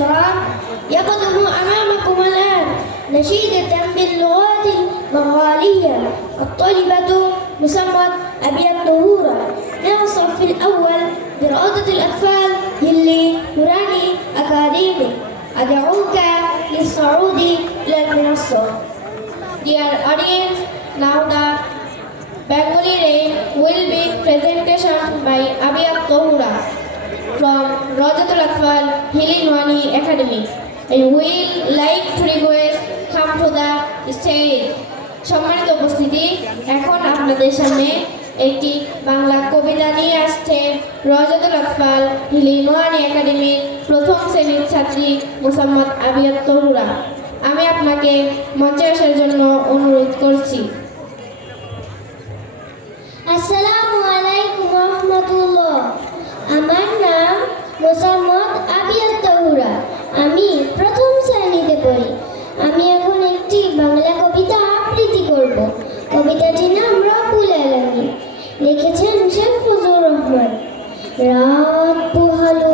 الكرام، يقدم أمامكم الآن نشيدة باللغات البنغالية. الطالبة مسمى أبي الطهورة من الصف الأول برائدة الأطفال هلي نوراني أكاديمي. أدعوك للصعود إلى المنصة. Dear audience, now the Bengali rain will be presentation by Abi Tohura from Rajatul Atfal Hilli Nuani Academy, and we like to request come to the stage. সম্মানিত উপস্থিতি, এখন আপনাদের সামনে একটি বাংলা কবিতা নিয়ে আসছে রাজাতুল আতফাল হিলি নোয়ানি একাডেমির প্রথম শ্রেণীর ছাত্রী মোসাম্মদ আবিয়া তহুরা। আমি আপনাকে মঞ্চে আসার জন্য অনুরোধ করছি। আসসালামু আলাইকুম রাহমাতুল্লাহ। আমার নাম মোসাম্মদ আবিয়া তহুরা। আমি প্রথম শ্রেণীতে পড়ি। আমি এখন একটি বাংলা কবিতা আবৃত্তি করব। কবিতাটির নাম রব্বুল আলামিন, লিখেছেন শেখ ফজলুর রহমান। রাত পোহালো,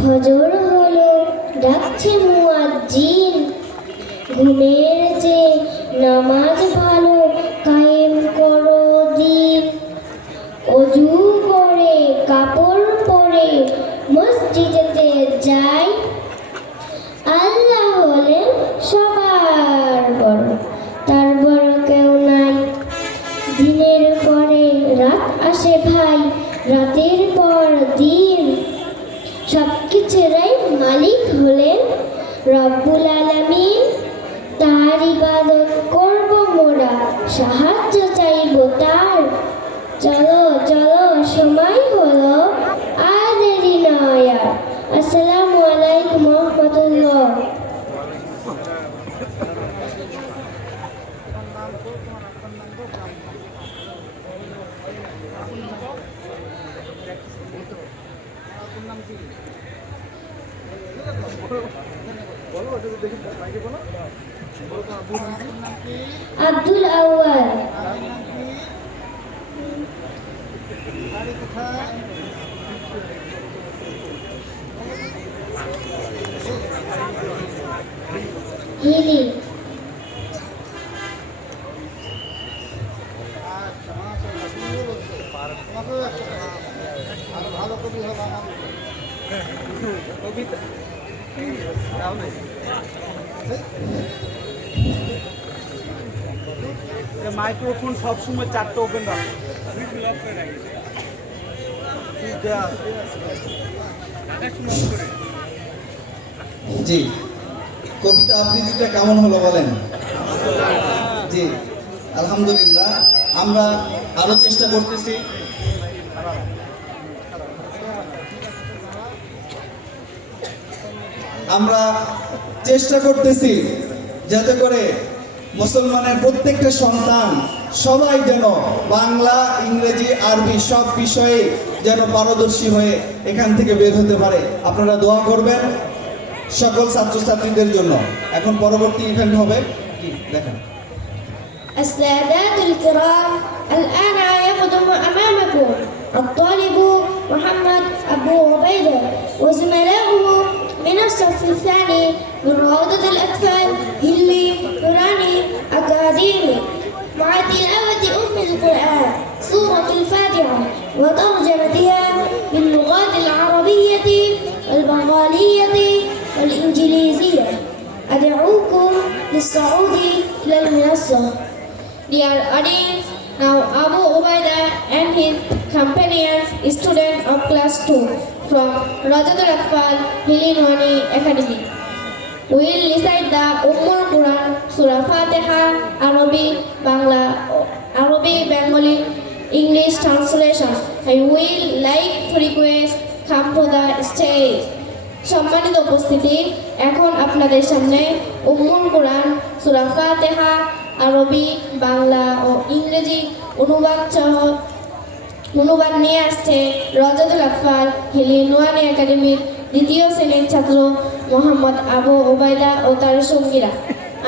ফজর হলো, ডাকছে মুয়াজ্জিন, ঘুমের যে নামাজ ভালো কায়েম করো দিন। অজু করে কাপড় পরে মসজিদেতে যাই, আল্লাহ হলেন সবার বড়, তার বড় কেউ নাই। দিনের পরে রাত আসে ভাই, রাতের পর দিন, সবকিছুরই মালিক হলেন রব্বুল আলামিন। তার ইবাদত করব মোরা, সাহায্য চাইব তার। চলো চলো সময় হলো, আর দেরি নয় আর। আসসালামু আলাইকুম রাহমাতুল্লাহ। আব্দুল আউয়াল। হিলি। মাইক্রোফোন সবসময় চারটে ওপেন রাখো। জি, কবিতা আবৃত্তিটা কেমন হলো বলেন? জি আলহামদুলিল্লাহ, আমরা আরো চেষ্টা করতেছি। আমরা চেষ্টা করতেছি যাতে করে মুসলমানের প্রত্যেকটা সন্তান সবাই যেন বাংলা, ইংরেজি, আরবি সব বিষয়ে যেন পারদর্শী হয়ে এখান থেকে বের হতে পারে। আপনারা দোয়া করবেন সকল ছাত্রছাত্রীদের জন্য। এখন পরবর্তী ইভেন্ট হবে কি দেখেন। السادات الكرام، الآن يقدم أمامكم الطالب محمد أبو عبيدة وزملائه من الصف الثاني من روضة الأطفال هلي نوراني أكاديمي، مع تلاوة أم القرآن سورة الفاتحة وترجمتها باللغات العربية والبنغالية والإنجليزية. أدعوكم للصعود إلى المنصة. Dear audience, now Abu Ubaida and his companions, students of class 2 from Rajatul Atfal Hilli Nuani Academy, will recite the Ummul Quran, Surah Fatiha, Arabic, Bengali, English translation. I will like to request come to the stage. সম্মানিত উপস্থিতি, এখন আপনাদের সামনে উম্মুল কোরআন, সূরা ফাতিহা, আরবি, বাংলা ও ইংরেজি অনুবাদ নিয়ে আসছে রাজাতুল আতফাল হিলি নোয়ানি একাডেমির দ্বিতীয় শ্রেণীর ছাত্র মোহাম্মদ আবু ওবায়দা ও তার সঙ্গীরা।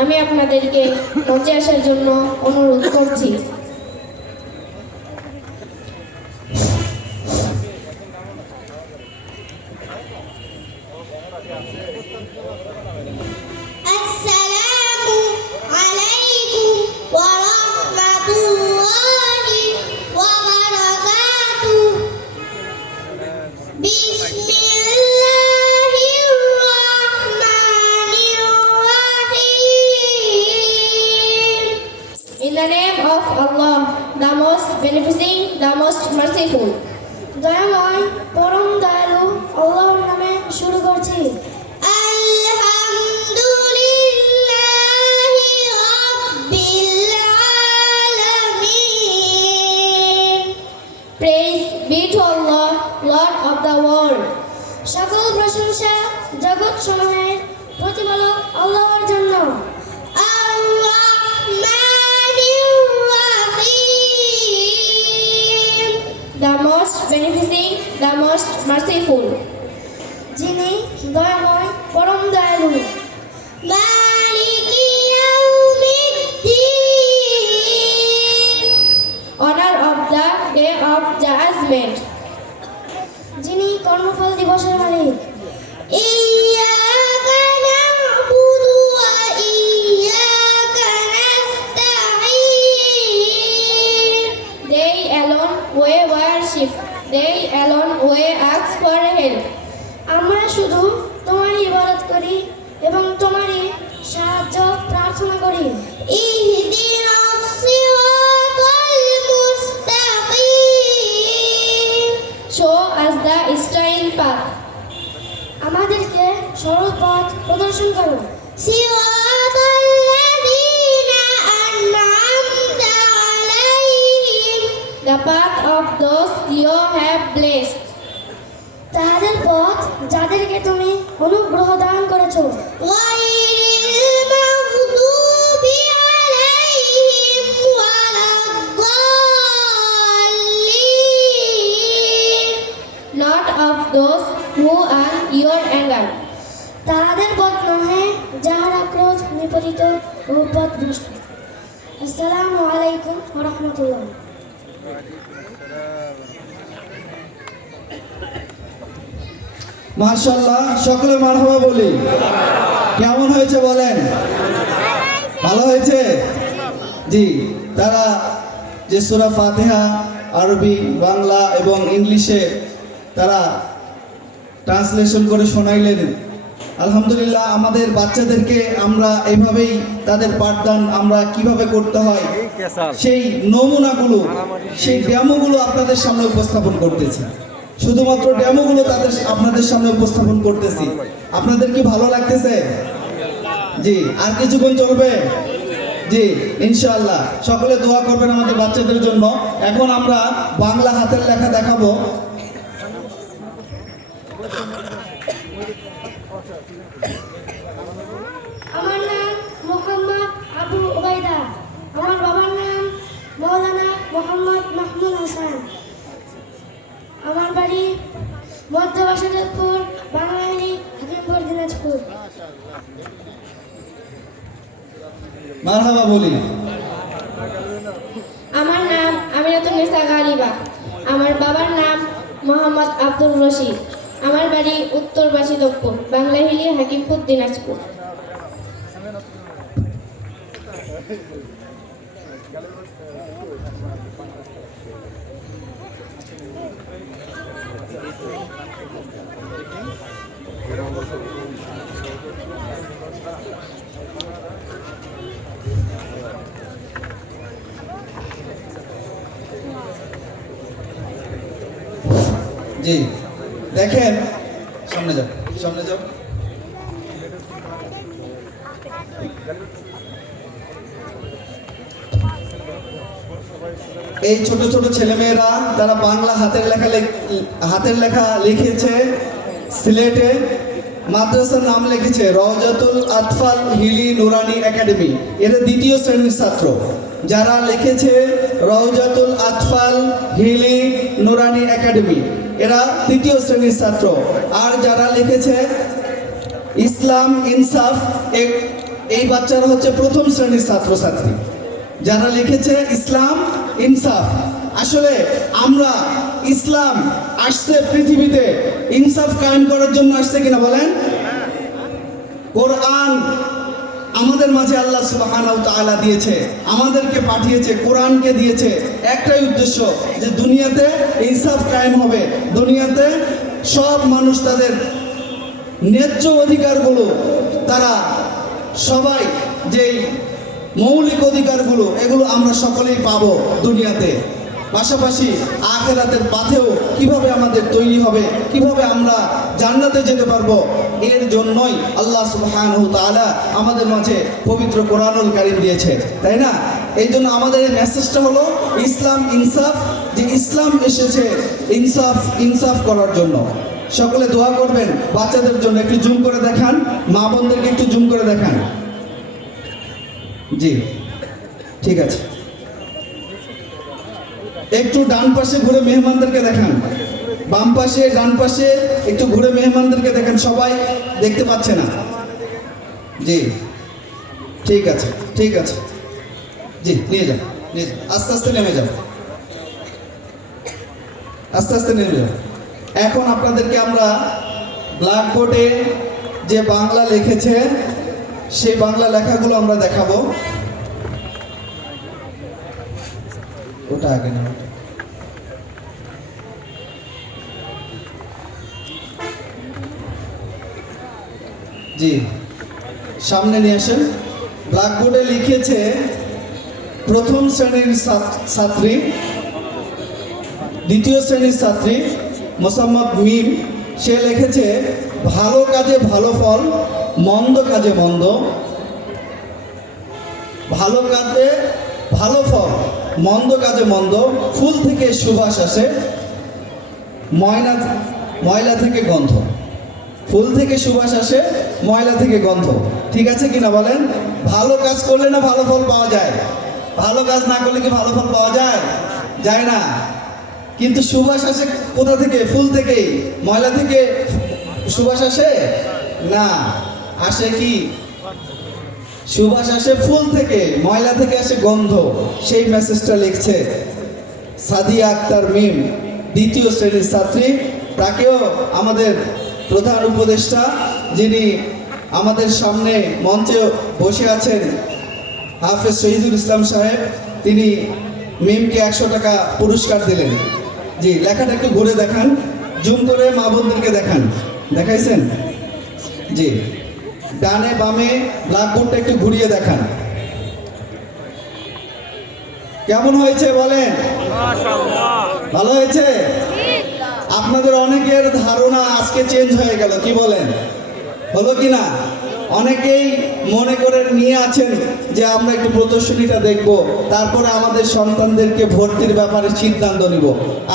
আমি আপনাদেরকে মঞ্চে আসার জন্য অনুরোধ করছি। السلام عليكم ورحمة الله وبركاته بسم الله الرحمن الرحيم. In the name of Allah, the most beneficing, the most merciful. দয়াময় পরম দয়ালু আল্লাহর নামে শুরু করছি। আলহামদুলিল্লাহি রাব্বিল আলামিন। Praise be to Allah, Lord of the world. সকল প্রশংসা জগৎ সমূহের প্রতিপালক আল্লাহর জন্য। আর-রাহমানির রাহিম। The most beneficing, the most merciful. যিনি দয়াময় পরম দয়ালু। মালিকি ইয়াউমিদ্দিন। Honor of the day of judgment. যিনি কর্মফল দিবসের মালিক। ইয়্যাকা না'বুদু ওয়া ইয়্যাকা নাস্তাঈন। They alone we worship. They alone we ask for help. আমরা শুধু তোমারই ইবাদত করি এবং তোমারই সাহায্য প্রার্থনা করি। ইহদিনাস সিরাতাল মুস্তাকিম। Show us the straight path. আমাদেরকে সরল পথ প্রদর্শন করো। সিরাতাল্লাযীনা আন'আমতা আলাইহিম। The path of those you have blessed. তাহাদের পথ যাদেরকে তুমি অনুগ্রহ দান করেছো। গায়রিল মাগদুবি আলাইহিম ওয়ালাদ-দাল্লিন। Not of those who are your anger. তাহাদের পথ নহে যাহারা ক্রোধ নিপতিত ও পথভ্রষ্ট। আসসালামু আলাইকুম ওয়া রাহমাতুল্লাহ। মাশাআল্লাহ, সকলে মারহাবা বলি। কেমন হয়েছে বলেন? ভালো হয়েছে? জি, তারা যে সূরা ফাতিহা আরবি, বাংলা এবং ইংলিশে তারা ট্রান্সলেশন করে শোনাইলেন। আলহামদুলিল্লাহ, আমাদের বাচ্চাদেরকে আমরা এভাবেই তাদের পাঠদান আমরা কিভাবে করতে হয় সেই নমুনাগুলো, সেই ডেমোগুলো আপনাদের সামনে উপস্থাপন করতেছি। শুধুমাত্র ডেমোগুলো আপনাদের সামনে উপস্থাপন করতেছি। আপনাদের কি ভালো লাগতেছে? জি, আর কিছুক্ষণ চলবে? জি, ইনশাআল্লাহ। সকলে দোয়া করবেন আমাদের বাচ্চাদের জন্য। এখন আমরা বাংলা হাতের লেখা দেখাবো। আমার নাম মোহাম্মদ আবু ওবায়দা। আমার বাবার নাম মৌলানা মোহাম্মদ মাহমুদ হাসান। আমার বাড়ি মধ্য বাসুদেবপুর, বাংলাহিনী, হাকিমপুর, দিনাজপুর। মারহাবা বলি। আমার নাম আমিনাতুন্নেসা গালিবা। আমার বাবার নাম মোহাম্মদ আব্দুর রশিদ। আমার বাড়ি উত্তর বাসুদেবপুর, বাংলাহিলি, হাকিমপুর, দিনাজপুর। জি, দেখেন, সামনে যাও, সামনে যাও। এই ছোট ছোট ছেলেমেয়েরা তারা বাংলা হাতের লেখা লিখেছে সিলেটে। মাদ্রাসার নাম লিখেছে রওজাতুল আতফাল হিলি নুরানি একাডেমি। এরা দ্বিতীয় শ্রেণীর ছাত্র। যারা লিখেছে রওজাতুল আতফাল হিলি নুরানি একাডেমি, এরা তৃতীয় শ্রেণীর ছাত্র। আর যারা লিখেছে ইসলাম ইনসাফ, এই বাচ্চারা হচ্ছে প্রথম শ্রেণীর ছাত্রছাত্রী। যারা লিখেছে ইসলাম ইনসাফ, আসলে আমরা ইসলাম আসছে পৃথিবীতে ইনসাফ কায়েম করার জন্য আসছে কিনা বলেন? কোরআন আমাদের মাঝে আল্লাহ সুবহানাহু ওয়া তাআলা দিয়েছে, আমাদেরকে পাঠিয়েছে, কোরআনকে দিয়েছে একটাই উদ্দেশ্য, যে দুনিয়াতে ইনসাফ কায়েম হবে, দুনিয়াতে সব মানুষ তাদের ন্যায্য অধিকারগুলো তারা সবাই যেই মৌলিক অধিকারগুলো এগুলো আমরা সকলেই পাবো দুনিয়াতে। পাশাপাশি আখিরাতের পথেও কিভাবে আমাদের তৈরি হবে, কিভাবে আমরা জান্নাতে যেতে পারবো, এর জন্যই আল্লাহ সুবহানাহু ওয়া তাআলা আমাদের মাঝে পবিত্র কোরআনুল কারীম দিয়েছে, তাই না? এই জন্য আমাদের এই মেসেজটা হলো ইসলাম ইনসাফ, যে ইসলাম এসেছে ইনসাফ করার জন্য। সকলে দোয়া করবেন বাচ্চাদের জন্য। একটু জুম করে দেখান, মা বোনদেরকে একটু জুম করে দেখান। জি, ঠিক আছে। একটু ডান পাশে ঘুরে মেহমানদেরকে দেখান, বাম পাশে ডান পাশে একটু ঘুরে মেহমানদেরকে দেখেন, সবাই দেখতে পাচ্ছে না। জি, ঠিক আছে, ঠিক আছে। জি, নিয়ে যান, নিয়ে যান, আস্তে আস্তে নেমে যান, আস্তে আস্তে নেমে যান। এখন আপনাদেরকে আমরা ব্ল্যাকবোর্ডে যে বাংলা লিখেছে সেই বাংলা লেখাগুলো আমরা দেখাবো। ওটা আগে না, জি সামনে নিয়ে আসেন। ব্ল্যাকবোর্ডে লিখেছে প্রথম শ্রেণীর ছাত্রী, দ্বিতীয় শ্রেণীর ছাত্রী মোসাম্মদ মিম। সে লিখেছে ভালো কাজে ভালো ফল, মন্দ কাজে মন্দ। ভালো কাজে ভালো ফল, মন্দ কাজে মন্দ। ফুল থেকে সুবাস আসে, ময়লা থেকে গন্ধ। ফুল থেকে সুবাস আসে, ময়লা থেকে গন্ধ। ঠিক আছে কিনা বলেন? ভালো কাজ করলে না ভালো ফল পাওয়া যায়? ভালো কাজ না করলে কি ভালো ফল পাওয়া যায়? যায় না। কিন্তু সুবাস আসে কোথা থেকে? ফুল থেকে। ময়লা থেকে সুবাস আসে না, আসে কি? সুবাস আসে ফুল থেকে, ময়লা থেকে আসে গন্ধ। সেই মেসেজটা লিখছে সাদিয়া আক্তার মিম, দ্বিতীয় শ্রেণীর ছাত্রী। তাকেও আমাদের প্রধান উপদেষ্টা, যিনি আমাদের সামনে মঞ্চে বসে আছেন, হাফেজ শহীদুল ইসলাম সাহেব, তিনি মিমকে 100 টাকা পুরস্কার দিলেন। জি, লেখাটা একটু ঘুরে দেখান, জুম করে মা বোনদেরকে দেখান। দেখাইছেন? জি, ডানে বামে ব্ল্যাকবোর্ডটা একটু ঘুরিয়ে দেখান। কেমন হয়েছে বলেন? ভালো হয়েছে? আপনাদের অনেকের ধারণা আজকে চেঞ্জ হয়ে গেল, কি বলেন? হলো কি না? অনেকেই মনে করে নিয়ে আছেন যে আমরা একটু প্রদর্শনীটা দেখব, তারপরে আমাদের সন্তানদেরকে ভর্তির ব্যাপারে সিদ্ধান্ত নিব।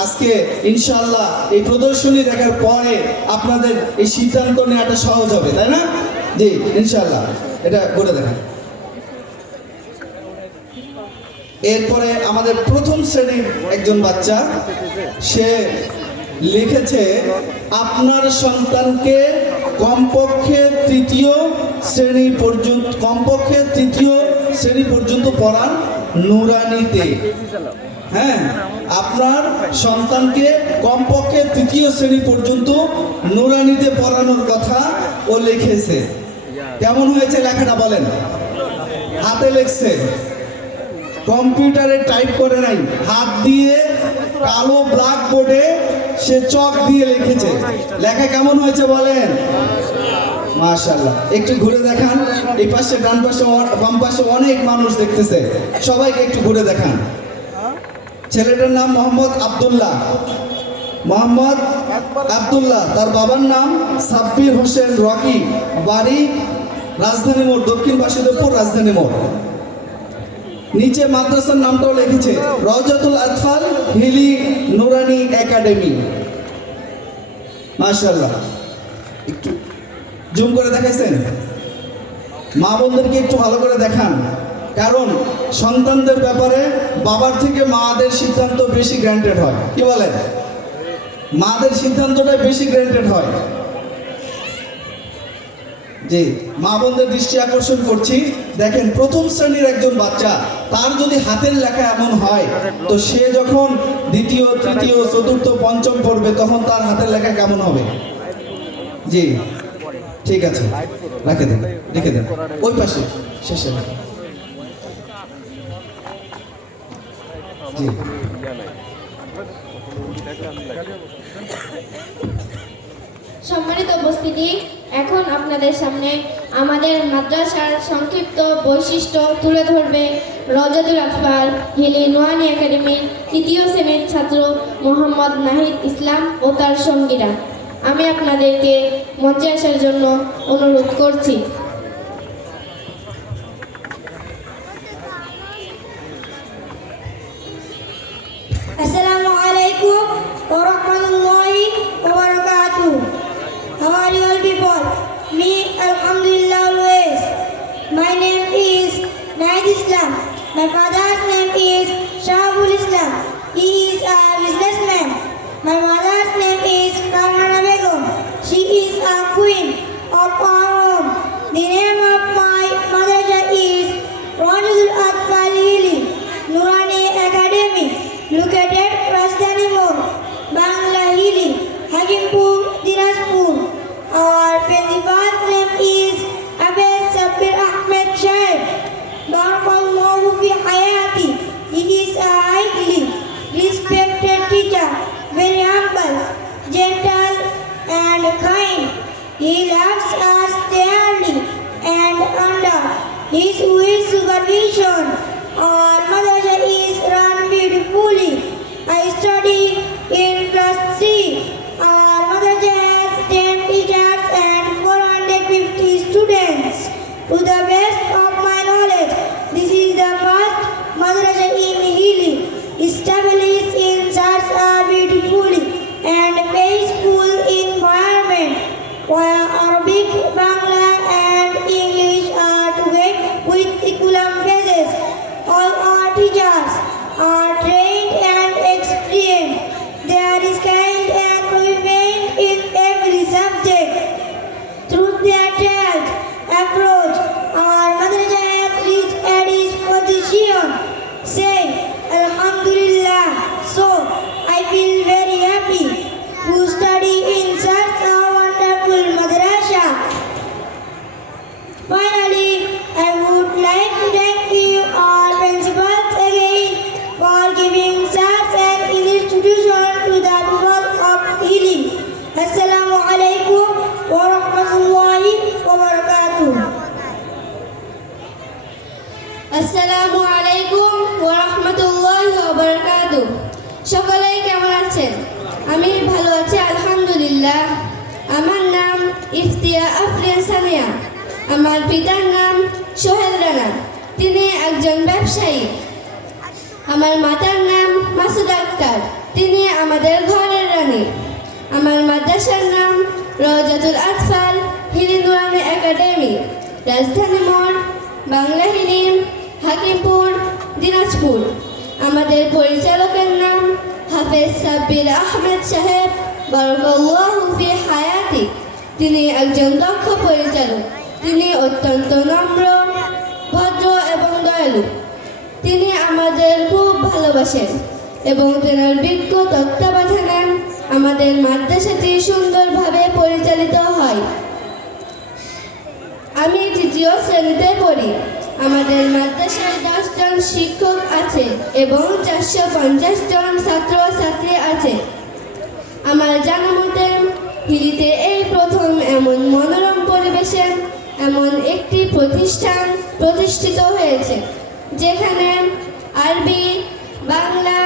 আজকে ইনশাআল্লাহ এই প্রদর্শনী দেখার পরে আপনাদের এই সিদ্ধান্ত নেওয়াটা সহজ হবে, তাই না? জি, ইনশাআল্লাহ এটা করে দেখান। এরপরে আমাদের প্রথম শ্রেণীর একজন বাচ্চা, সে লিখেছে আপনার সন্তানকে কমপক্ষে তৃতীয় শ্রেণী পর্যন্ত পড়ান নুরানিতে। হ্যাঁ, আপনার সন্তানকে কমপক্ষে তৃতীয় শ্রেণী পর্যন্ত নুরানিতে পড়ানোর কথা ও লিখেছে। কেমন হয়েছে লেখাটা বলেন? হাতে লিখছে, কম্পিউটারে টাইপ করে নাই, হাত দিয়ে কালো ব্ল্যাকবোর্ডে সে চক দিয়ে লিখেছে। লেখা কেমন হয়েছে বলেন? মাশাআল্লাহ। একটু ঘুরে দেখান, এই পাশে ডান পাশে বাম পাশে অনেক মানুষ দেখতেছে, সবাইকে একটু ঘুরে দেখান। ছেলেটার নাম মোহাম্মদ আব্দুল্লাহ, তার বাবার নাম সাব্বির হোসেন রকি, বাড়ি রাজধানী মোড়, দক্ষিণ বাসুদেবপুর, রাজধানী মোড়। নিচে মাদ্রাসার নামটাও লিখেছে রওজাতুল আতফাল হিলি নুরানি একাডেমি। মাশাআল্লাহ। একটু জুম করে দেখাইছেন? মা বোনদেরকে একটু ভালো করে দেখান, কারণ সন্তানদের ব্যাপারে বাবার থেকে মাদের সিদ্ধান্ত বেশি গ্র্যান্টেড হয়, কি বলেন? মাদের সিদ্ধান্তটাই বেশি গ্র্যান্টেড হয়। জি, মা বোনদের দৃষ্টি আকর্ষণ করছি। দেখেন, প্রথম শ্রেণীর একজন বাচ্চা, তার যদি হাতের লেখা এমন হয়, তো সে যখন দ্বিতীয়, তৃতীয়, চতুর্থ, পঞ্চম পড়বে, তখন তার হাতের লেখা কেমন হবে? জি, ঠিক আছে, রেখে দেন, রেখে দেন ওই পাশে শেষে রাখেন। জি সম্মানিত উপস্থিতি, এখন আপনাদের সামনে আমাদের মাদ্রাসার সংক্ষিপ্ত বৈশিষ্ট্য তুলে ধরবে রওজাতুল আতফাল হিলি নোয়ানী একাডেমির ৩য় শ্রেণীর ছাত্র মোহাম্মদ নাহিদ ইসলাম ও তার সঙ্গীরা। আমি আপনাদেরকে মঞ্চে আসার জন্য অনুরোধ করছি। Assalamu alaikum wa rahmatullahi wa barakatuh. How are you all people? Me, Alhamdulillah always. My name is Naid Islam. My father's name is Shahbul Islam. He is a businessman. My mother's name is Farhana Begum. She is a queen of our home. The name of my madrasa is Rajul Atfal Hili Nurani Academy, located Rajdhani Mall, Bangla Hili, Hakimpur, Dinajpur. Our principal's name is Abed Sabir Ahmed Shaib. Barakallahu fi hayati. He is a highly respected teacher, very humble, gentle and kind. He loves us dearly and under his supervision our madrasa is run beautifully. I study in class 3. Our madrasa has 10 teachers and 450 students. To the best of my knowledge, this is the first madrasa in Hili, established in such a beautifully and peaceful environment, where Arabic, Bangla and English are together with equal phases. All our teachers are trained and experienced. There is kind and commitment in every subject. Through their child approach, our madrasa has reached at its position. Say, Alhamdulillah. So, I feel very happy to study in such a wonderful madrasa. Finally, I would like to thank you, our principals, again for giving such an institution to the people of Hili. Assalamu alaikum wa rahmatullahi wa barakatuh. আসসালামু আলাইকুম ওয়া রাহমাতুল্লাহি ওয়া বারাকাতুহু। সকলেই কেমন আছেন? আমি ভালো আছি আলহামদুলিল্লাহ। আমার নাম ইফতিয়া আফরিন সানিয়া। আমার পিতার নাম সোহেল রানা, তিনি একজন ব্যবসায়ী। আমার মাতার নাম মাসুদা আক্তার, তিনি আমাদের ঘরের রানী। আমার মাদ্রাসার নাম রওজাতুল আতফাল হিলি নুরানি একাডেমি, রাজধানী মোড়, বাংলা হিলি, হাকিমপুর, দিনাজপুর। আমাদের পরিচালকের নাম হাফেজ সাব্বির আহমেদ সাহেব, বারাকাল্লাহু ফি হায়াতি। তিনি একজন দক্ষ পরিচালক। তিনি অত্যন্ত নম্র, ভদ্র এবং দয়ালু। তিনি আমাদের খুব ভালোবাসেন এবং তেনার বিজ্ঞ তত্ত্বাবধানে আমাদের মাদ্রাসাটি সুন্দরভাবে পরিচালিত হয়। আমি 3য় শ্রেণীতে পড়ি। আমাদের মাদ্রাসায় 10 জন শিক্ষক আছে এবং 450 জন ছাত্র ছাত্রী আছে। আমার জানা মতে হিলিতে এই প্রথম এমন মনোরম পরিবেশে এমন একটি প্রতিষ্ঠান প্রতিষ্ঠিত হয়েছে, যেখানে আরবি, বাংলা,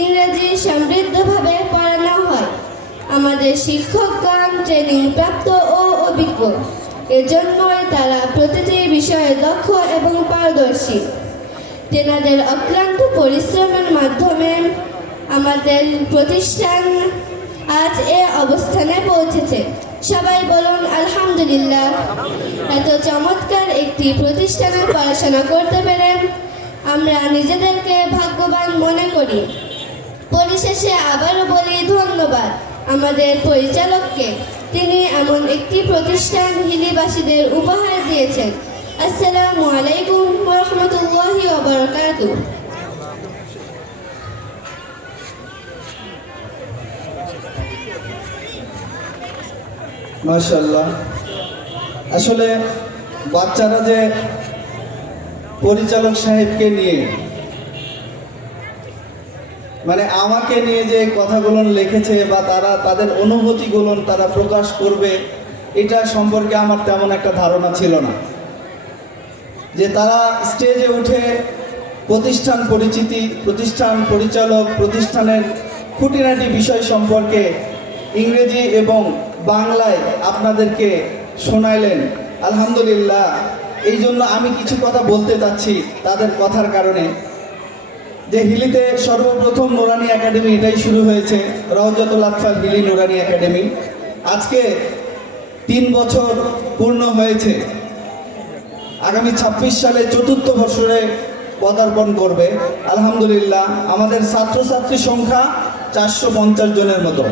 ইংরেজি সমৃদ্ধভাবে পড়ানো হয়। আমাদের শিক্ষকগণ ট্রেনিং প্রাপ্ত ও অভিজ্ঞ, এজন্যই তারা প্রতিটি বিষয়ে দক্ষ এবং পারদর্শী। তেনাদের অক্লান্ত পরিশ্রমের মাধ্যমে আমাদের প্রতিষ্ঠান আজ এ অবস্থানে পৌঁছেছে। সবাই বলুন আলহামদুলিল্লাহ। এত চমৎকার একটি প্রতিষ্ঠানে পড়াশোনা করতে পেরে আমরা নিজেদেরকে ভাগ্যবান মনে করি। পরিশেষে আবারও বলি ধন্যবাদ আমাদের পরিচালককে, তিনি এমন একটি প্রতিষ্ঠান হিলিবাসীদের উপহার দিয়েছেন। আসসালামু আলাইকুম ওয়া রাহমাতুল্লাহি ওয়া বারাকাতুহু। মাশাআল্লাহ। আসলে বাচ্চারা যে পরিচালক সাহেবকে নিয়ে মানে আমাকে নিয়ে যে কথাগুলো লিখেছে বা তারা তাদের অনুভূতিগুলো তারা প্রকাশ করবে এটা সম্পর্কে আমার তেমন একটা ধারণা ছিল না। যে তারা স্টেজে উঠে প্রতিষ্ঠান পরিচিতি, প্রতিষ্ঠান পরিচালক, প্রতিষ্ঠানের খুঁটিনাটি বিষয় সম্পর্কে ইংরেজি এবং বাংলায় আপনাদেরকে শোনাইলেন। আলহামদুলিল্লাহ, এই জন্য আমি কিছু কথা বলতে চাচ্ছি তাদের কথার কারণে। যে হিলিতে সর্বপ্রথম নুরানি একাডেমি এটাই শুরু হয়েছে, রওজাতুল আতফাল হিলি নুরানি একাডেমি। আজকে 3 বছর পূর্ণ হয়েছে, আগামী 26 সালে 4র্থ বছরে পদার্পণ করবে। আলহামদুলিল্লাহ, আমাদের ছাত্রছাত্রী সংখ্যা 450 জনের মতো।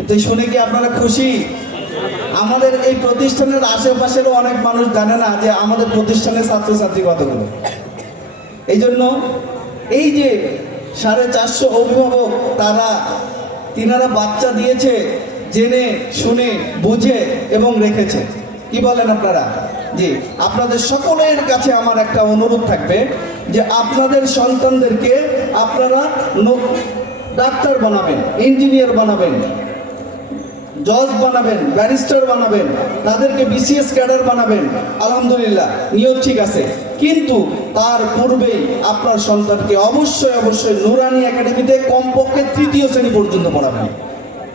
এতে শুনে কি আপনারা খুশি? আমাদের এই প্রতিষ্ঠানের আশেপাশেরও অনেক মানুষ জানে না যে আমাদের প্রতিষ্ঠানের ছাত্রছাত্রী কতগুলো। এই জন্য এই যে 450 অভিভাবক তিনারা বাচ্চা দিয়েছে জেনে শুনে বুঝে এবং রেখেছে। কি বলেন আপনারা? জি, আপনাদের সকলের কাছে আমার একটা অনুরোধ থাকবে যে আপনাদের সন্তানদেরকে আপনারা ডাক্তার বানাবেন, ইঞ্জিনিয়ার বানাবেন, জজ বানাবেন, ব্যারিস্টার বানাবেন, তাদেরকে বিসিএস ক্যাডার বানাবেন। আলহামদুলিল্লাহ, নিয়ত ঠিক আছে, কিন্তু তার পূর্বেই আপনার সন্তানকে অবশ্যই নুরানি একাডেমিতে কমপক্ষে 3য় শ্রেণী পর্যন্ত পড়াবেন।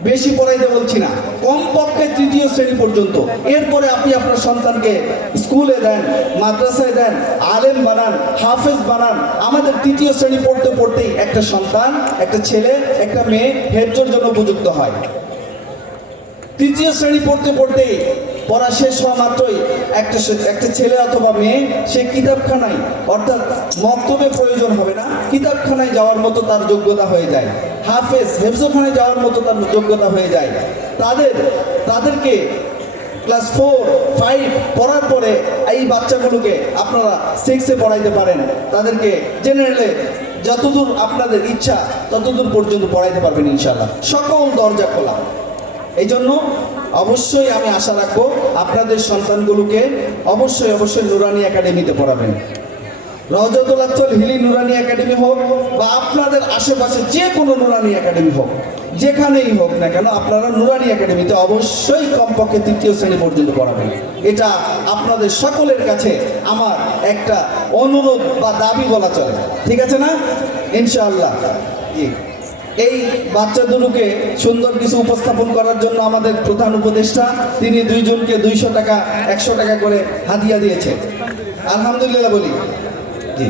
বেশি পড়াইতে বলছি না, কমপক্ষে 3য় শ্রেণী পর্যন্ত। এরপরে আপনি আপনার সন্তানকে স্কুলে দেন, মাদ্রাসায় দেন, আলেম বানান, হাফেজ বানান। আমাদের 3য় শ্রেণী পড়তে পড়তেই একটা সন্তান, একটা ছেলে একটা মেয়ে হেফজের জন্য উপযুক্ত হয়। 3য় শ্রেণী পড়তে পড়তেই পড়া শেষ হওয়া মাত্রই একটা ছেলে অথবা মেয়ে সে কিতাবখানায়, অর্থাৎ মক্তবে প্রয়োজন হবে না, কিতাবখানায় যাওয়ার মতো তার যোগ্যতা হয়ে যায়। হেফজখানায় যাওয়ার মতো তার যোগ্যতা হয়ে যায়। তাদেরকে ক্লাস 4, 5 পড়ার পরে এই বাচ্চাগুলোকে আপনারা 6-এ পড়াইতে পারেন। তাদেরকে জেনারেলে যতদূর আপনাদের ইচ্ছা ততদূর পর্যন্ত পড়াইতে পারবেন ইনশাআল্লাহ। সকল দরজা খোলা। এই জন্য অবশ্যই আমি আশা রাখবো আপনাদের সন্তানগুলোকে অবশ্যই নুরানি একাডেমিতে পড়াবেন। রওজাতুল আতফাল হিলি নুরানি একাডেমি হোক বা আপনাদের আশেপাশে যে কোনো নুরানি একাডেমি হোক, যেখানেই হোক না কেন, আপনারা নুরানি একাডেমিতে অবশ্যই কমপক্ষে 3য় শ্রেণী পর্যন্ত পড়াবেন। এটা আপনাদের সকলের কাছে আমার একটা অনুরোধ বা দাবি বলা চলে। ঠিক আছে না? ইনশাআল্লাহ। জি, এই বাচ্চা দুটোকে সুন্দর কিছু উপস্থাপন করার জন্য আমাদের প্রধান উপদেষ্টা তিনি 2 জনকে 200 টাকা 100 টাকা করে হাদিয়া দিয়েছে। আলহামদুলিল্লাহ বলি। জি,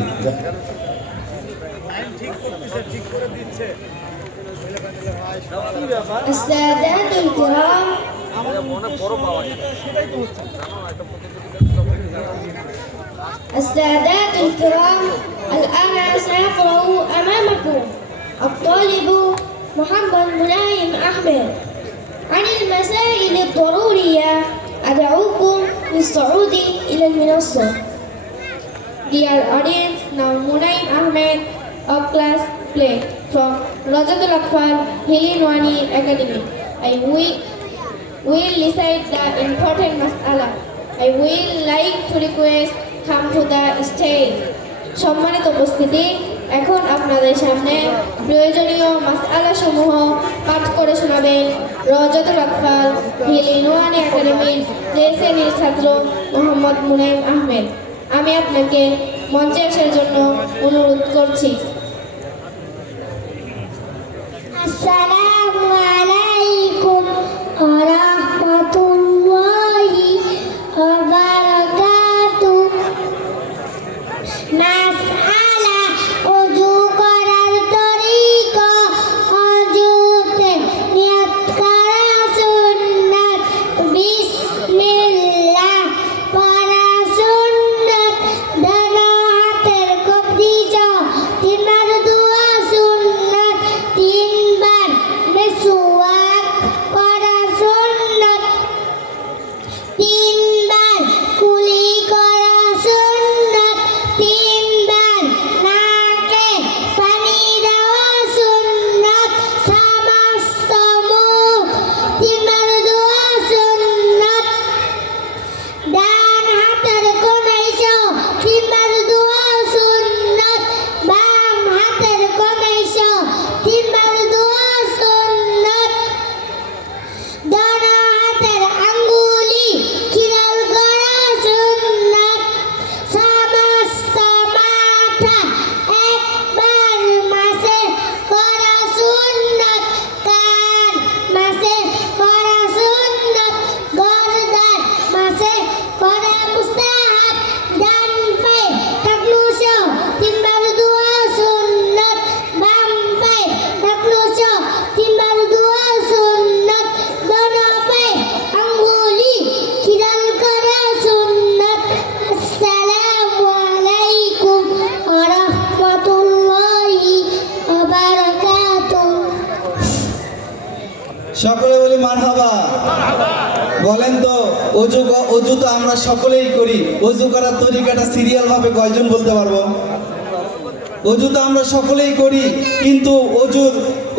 السادات الكرام السادات الكرام، الآن سيقرأ أمامكم الطالب محمد منايم أحمد عن المسائل الضرورية. أدعوكم للصعود إلى المنصة. Dear audience, now Munaim Ahmed of class play from Rajatul Akfal Hili Nuani Academy. I will recite the important mas'ala. I will like to request come to the stage. সম্মানিত উপস্থিতি, এখন আপনাদের সামনে প্রয়োজনীয় মাসআলা সমূহ পাঠ করে শোনাবেন রওজাতুল আতফাল হিলি নুরানি একাডেমির শ্রেণীর ছাত্র মোহাম্মদ মুনাইম আহমেদ। আমি আপনাকে মঞ্চে আসার জন্য অনুরোধ করছি। আসসালামু আলাইকুম ওয়া রাহমাতুল্লাহি ওয়া বারাকাতুহু। মাসআলা ওযু করার তরিকা, ওযুতে নিয়ত করা সুন্নাত, বিসমিল্লাহ পড়া সুন্নাত, ডানা হাতের কবজি 3 বার দোয়া সুন্নাত, 3 বার বলেন তো অজু তো আমরা সকলেই করি, অজু করার তরিকাটা সিরিয়াল ভাবে কয়জন বলতে পারবো? অজু তো আমরা সকলেই করি, কিন্তু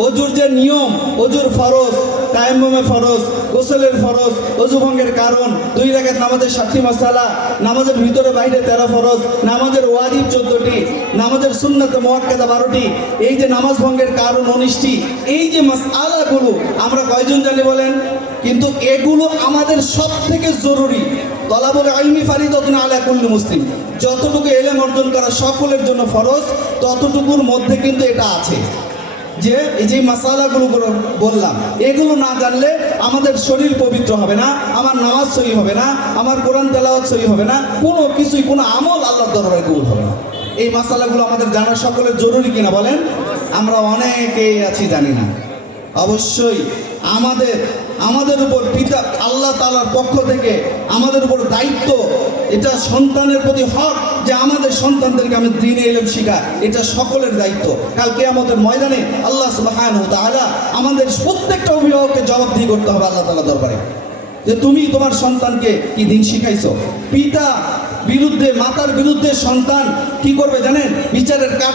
অজুর যে নিয়ম, অজুর ফরজ, তায়াম্মুমে ফরজ, গোসলের ফরজ, অজু ভঙ্গের কারণ, 2 রাকাত নামাজের 7টি মাসালা, নামাজের ভিতরে বাইরে 13 ফরজ, নামাজের ওয়াজিব 14টি, নামাজের সুন্নাত মুআক্কাদা 12টি, এই যে নামাজ ভঙ্গের কারণ 19টি, এই যে মাসআলাগুলো আমরা কয়জন জানি বলেন? কিন্তু এগুলো আমাদের সব থেকে জরুরি। তলাবুল ইলমি ফারিদাতুন আলা কুল্লি মুসলিম, যতটুকু ইলম অর্জন করা সকলের জন্য ফরজ, ততটুকুর মধ্যে কিন্তু এটা আছে যে এই যে মাসালাগুলো বললাম, এগুলো না জানলে আমাদের শরীর পবিত্র হবে না, আমার নামাজ সহি হবে না, আমার কোরআন তেলাওয়াত সহি হবে না, কোনো কিছুই, কোনো আমল আল্লাহর দরবারে কবুল হবে না। এই মাসালাগুলো আমাদের জানা সকলের জরুরি কিনা বলেন? আমরা অনেকেই আছি জানি না। অবশ্যই আমাদের উপর পিতা আল্লাহ তাআলার পক্ষ থেকে আমাদের উপর দায়িত্ব, এটা সন্তানের প্রতি হক যে আমাদের সন্তানদেরকে আমি দ্বীনে ইলম শিখা, এটা সকলের দায়িত্ব। কাল কিয়ামতের ময়দানে আল্লাহ সুবহানাহু ওয়া তাআলা আমাদের প্রত্যেকটা অভিভাবককে জবাবদিহি করতে হবে আল্লাহ তাআলার দরবারে, যে তুমি তোমার সন্তানকে কি দিন শিখাইছো। পিতা বিরুদ্ধে, মাতার বিরুদ্ধে সন্তান কি করবে জানেন? বিচারের কাঠ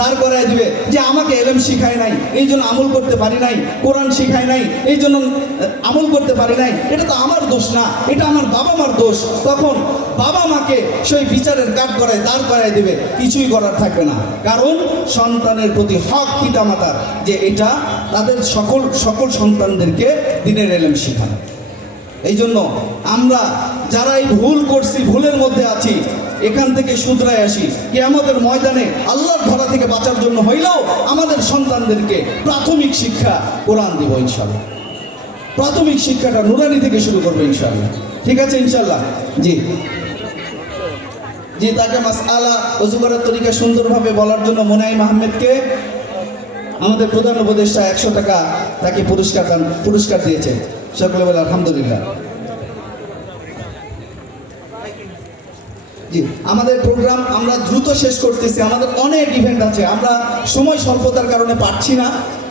দাঁড় করায় দিবে যে আমাকে ইলম শিখায় নাই, এই জন্য আমল করতে পারি নাই, কোরআন শিখায় নাই, এই জন্য আমল করতে পারি নাই, এটা তো আমার দোষ না, এটা আমার বাবা মার দোষ। তখন বাবা মাকে সেই বিচারের কাঠ দাঁড় করায় দিবে, কিছুই করার থাকবে না। কারণ সন্তানের প্রতি হক পিতা মাতার যে এটা তাদের সকল সন্তানদেরকে দ্বীনের ইলম শিখানো। এই জন্য আমরা যারা এই ভুল করছি, ভুলের মধ্যে আছি, এখান থেকে শুধরায় আসি। কিয়ামতের ময়দানে আল্লাহর ধরা থেকে বাঁচার জন্য হইলেও আমাদের সন্তানদেরকে প্রাথমিক শিক্ষা কোরআন দিব ইনশাআল্লাহ। প্রাথমিক শিক্ষাটা নুরানি থেকে শুরু করবো ইনশাআল্লাহ। ঠিক আছে ইনশাআল্লাহ? জি, তাকে মাসআলা ওযু করার তরিকা সুন্দরভাবে বলার জন্য মুনাইম আহমেদকে আমাদের প্রধান উপদেষ্টা 100 টাকা তাকে পুরস্কার দিয়েছে। সকলে বলে আলহামদুলিল্লাহ। জি, আমাদের প্রোগ্রাম আমরা দ্রুত শেষ করতেছি, আমাদের অনেক ইভেন্ট আছে, আমরা সময় স্বল্পতার কারণে পারছি না,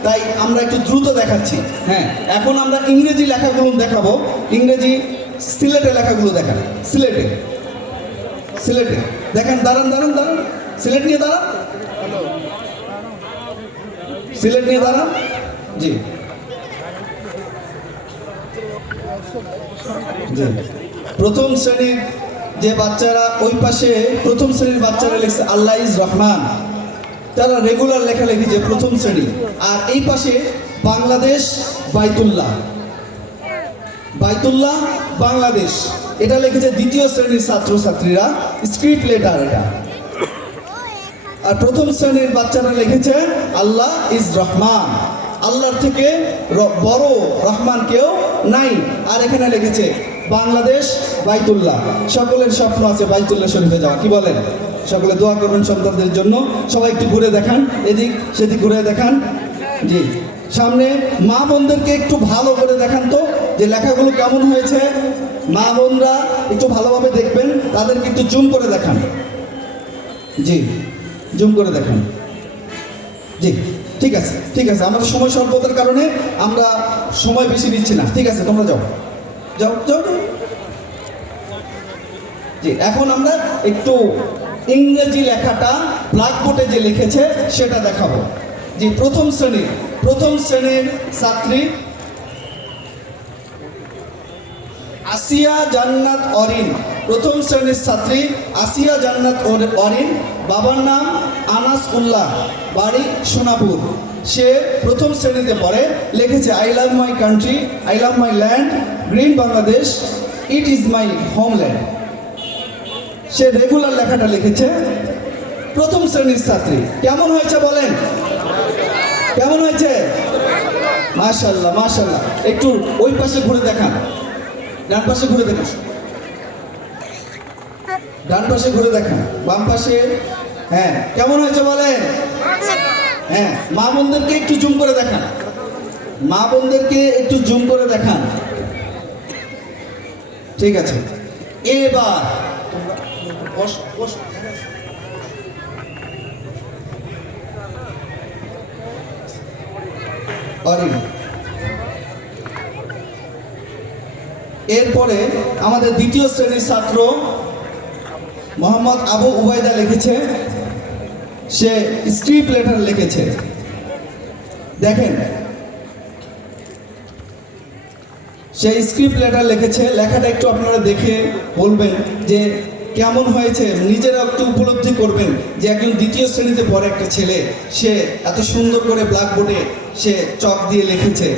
তাই আমরা একটু দ্রুত দেখাচ্ছি। হ্যাঁ, এখন আমরা ইংরেজি লেখাগুলো দেখাবো, ইংরেজি সিলেটে লেখাগুলো দেখান। সিলেটে দেখেন, দাঁড়ান, সিলেট নিয়ে দাঁড়ান, সিলেট নিয়ে দাঁড়ান। জি, প্রথম শ্রেণীর যে বাচ্চারা, ওই পাশে প্রথম শ্রেণীর বাচ্চারা লিখছে আল্লাহ ইজ রহমান, তারা রেগুলার লেখালেখি যে প্রথম শ্রেণী। আর এই পাশে বাংলাদেশ বাইতুল্লাহ বাংলাদেশ, এটা লিখেছে দ্বিতীয় শ্রেণীর ছাত্রছাত্রীরা, স্ক্রিপ্ট লেটার এটা। আর প্রথম শ্রেণীর বাচ্চারা লিখেছে আল্লাহ ইজ রহমান, আল্লাহর থেকে বড় রহমান কেউ নাই। আর এখানে লিখেছে বাংলাদেশ বাইতুল্লাহ, সকলের স্বপ্ন আছে বাইতুল্লাহ শরীফে যাওয়া, কি বলেন? সকলে দোয়া করবেন সন্তানদের জন্য। সবাই একটু ঘুরে দেখান, এদিক সেদিক ঘুরে দেখান। জি, সামনে মা বোনদেরকে একটু ভালো করে দেখান তো যে লেখাগুলো কেমন হয়েছে। মা বোনরা একটু ভালোভাবে দেখবেন, তাদেরকে একটু জুম করে দেখান। জি, জুম করে দেখান। জি, ঠিক আছে, আমাদের সময় স্বল্পতার কারণে আমরা সময় বেশি নিচ্ছি না। ঠিক আছে, তোমরা যাও। জি, এখন আমরা একটু ইংরেজি লেখাটা ব্ল্যাকবোর্ডে যে লিখেছে সেটা দেখাবো। জি, প্রথম শ্রেণীর ছাত্রী আসিয়া জান্নাত অরিন, প্রথম শ্রেণীর ছাত্রী আসিয়া জান্নাত অরিন, বাবার নাম আনাস উল্লাহ, বাড়ি সোনাপুর। সে প্রথম শ্রেণীতে পড়ে, লিখেছে I love my country, I love my land, green Bangladesh, it is my homeland. Say regular লেখাটা লিখেছে, প্রথম শ্রেণীর ছাত্রী। কেমন হয়েছে বলেন? কেমন হয়েছে? মাশাআল্লাহ, মাশাআল্লাহ। একটু ওই পাশে ঘুরে দেখান, ডান পাশে ঘুরে দেখান, ডান পাশে ঘুরে দেখান, বাম পাশে। হ্যাঁ, কেমন হয়েছে বলেন? হ্যাঁ, মা বোনদেরকে একটু জুম করে দেখান, ঠিক আছে। এবার এরপরে আমাদের দ্বিতীয় শ্রেণীর ছাত্র মোহাম্মদ আবু উবাইদা লিখেছে, সে স্ক্রিপ্ট লেটার লিখেছে। দেখেন, সে স্ক্রিপ্ট লেটার লিখেছে, লেখাটা একটু আপনারা দেখে বলবেন যে কেমন হয়েছে, নিজেরা একটু উপলব্ধি করবেন যে একজন দ্বিতীয় শ্রেণীতে পড়ে একটা ছেলে, সে এত সুন্দর করে ব্ল্যাকবোর্ডে সে চক দিয়ে লিখেছে।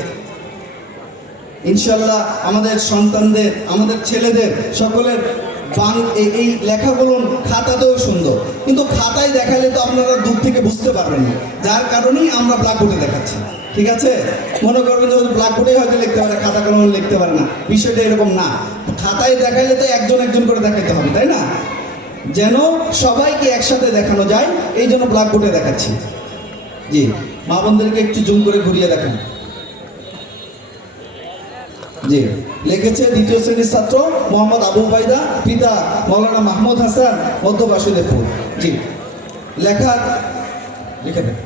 ইনশাল্লাহ আমাদের সন্তানদের, আমাদের ছেলেদের সকলের এই লেখাগুলো খাতাতেও সুন্দর, কিন্তু খাতায় দেখালে তো আপনারা দূর থেকে বুঝতে পারবেন না, যার কারণেই আমরা ব্ল্যাকবোর্ডে দেখাচ্ছি। ঠিক আছে, মনে করবেন যে ব্ল্যাকবোর্ডে হয়তো লিখতে পারে, খাতা কলমে লিখতে পারে না, বিষয়টা এরকম না। খাতায় দেখাইলে তো একজন একজন করে দেখাইতে হবে, তাই না? যেন সবাইকে একসাথে দেখানো যায়, এই জন্য ব্ল্যাকবোর্ডে দেখাচ্ছি। জি, মা বোনদেরকে একটু জুম করে ঘুরিয়ে দেখান। জি, লিখেছে দ্বিতীয় শ্রেণীর ছাত্র মোহাম্মদ আবু উবাইদা, পিতা মৌলানা মাহমুদ হাসান, মধ্য বাসুদেবপুর। জি, লেখা লিখে দেন।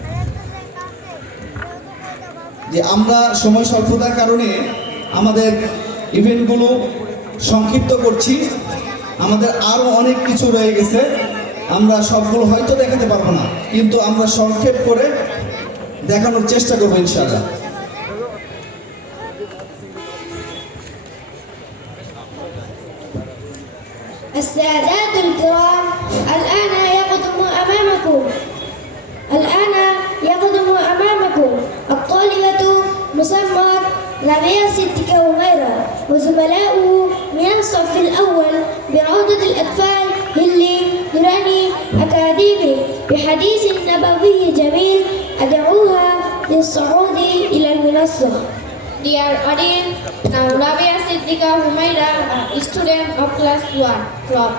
যে আমরা সময় স্বল্পতার কারণে আমাদের ইভেন্টগুলো সংক্ষিপ্ত করছি, আমাদের আরও অনেক কিছু রয়ে গেছে, আমরা সবগুলো হয়তো দেখাতে পারবো না, কিন্তু আমরা সংক্ষেপ করে দেখানোর চেষ্টা করবো ইনশাআল্লাহ। السادات الكرام، الآن يقدم أمامكم الطالبة مسمى ربيع صديق هميرة وزملاؤه من الصف الأول بروضة الأطفال هلي نوراني أكاديمي بحديث نبوي جميل أدعوها للصعود إلى المنصة. Dear audience, now Rabia Siddiqa Humaira, a student of class 1 from